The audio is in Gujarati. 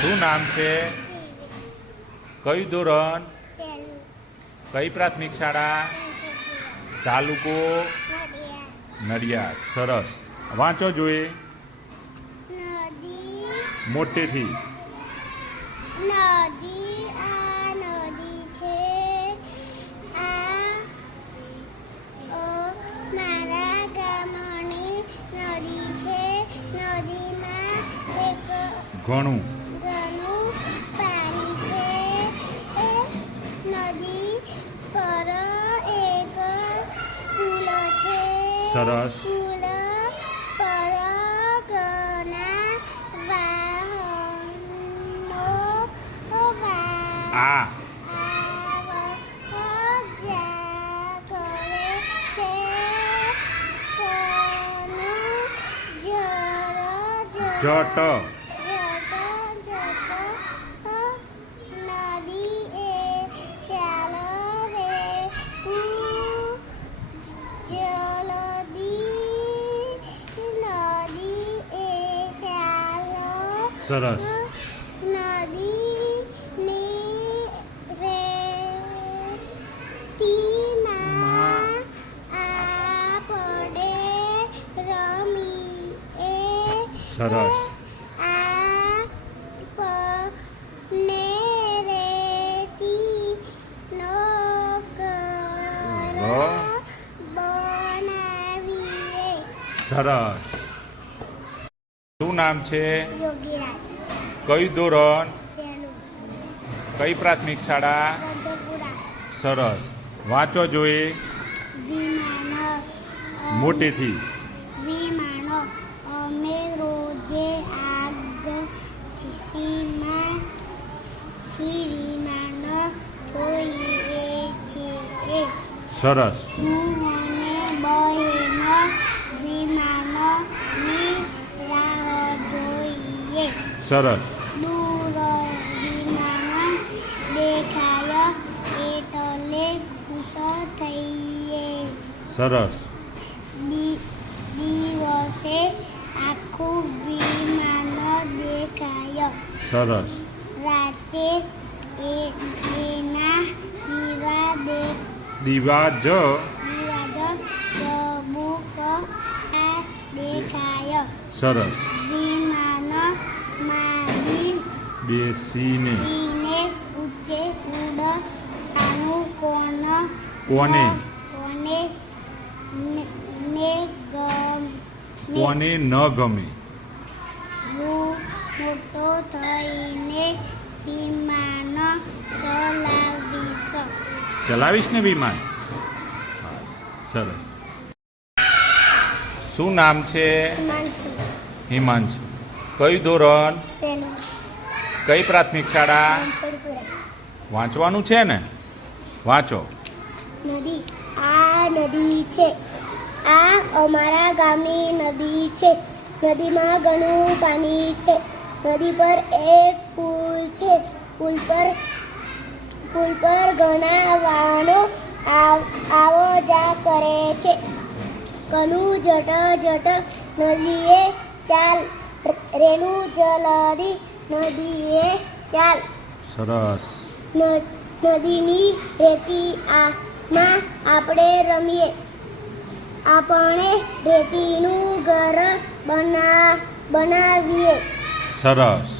શું નામ છે? કયું ધોરણ? પહેલું. કઈ પ્રાથમિક શાળા? તાલુકો? નડિયાદ. સરસ. વાંચો જોઈએ નદી મોટેથી. નદી આ નદી છે આ મારા ગામની નદી છે. નદીમાં એક ઘણું ઘણું પાણી છે. નદી પર એક પુલ છે. સરસ. પુલ પર ઘણા વાહનો આ જા કરે છે. કોનું જળ જટ નદી એ ચાલો રે જલદી નદી એ ચાલો. સરસ. નદીની રેતીમાં આપણે રમીએ. સરસ. આપને રેતીનો ઘર બનાવીએ. સરસ. શું નામ છે? યોગીરાજ. કયું ધોરણ? પહેલું. કઈ પ્રાથમિક શાળા? રંજપુરા. સરસ. વાંચો જોઈએ વિમાનો મોટેથી. વિમાનો અમે રોજે આગસીમાંથી વિમાનો જોઈએ છીએ. સરસ. હું અને બહેનો વિમાનોની રાહ જોઈએ. સરસ. દૂર વિમાન દેખાય એટલે ખુશ થઈએ. સરસ. દિવસે આખું વિમાન દેખાય. સરસ. રાતે એના દીવા જ ચબુકતા દેખાય. સરસ. વિમાનમાંથી બેસીને સીને ઊંચે ઉડવાનું કોને કોને ન ગમે? હું મોટો થઈને વિમાન ચલાવીશ ને વિમાન? સરસ. શું નામ છે? હિમાંશુ. કયું ધોરણ? પહેલું. કઈ પ્રાથમિક શાળા? વાંચવાનું છે ને? વાંચો. નદી આ નદી છે આ અમારા ગામની નદી છે. નદીમાં ઘણું પાણી છે. નદી પર એક પુલ છે. પુલ પર ઘણા વાહનો આવો જા કરે છે. ઘણું જટ નદીએ ચાલ રેણું જલદી નદીએ ચાલ. સરસ. નદીની રેતીમાં આપણે રમીએ. આપણે રેતીનું ઘર બનાવીએ. સરસ.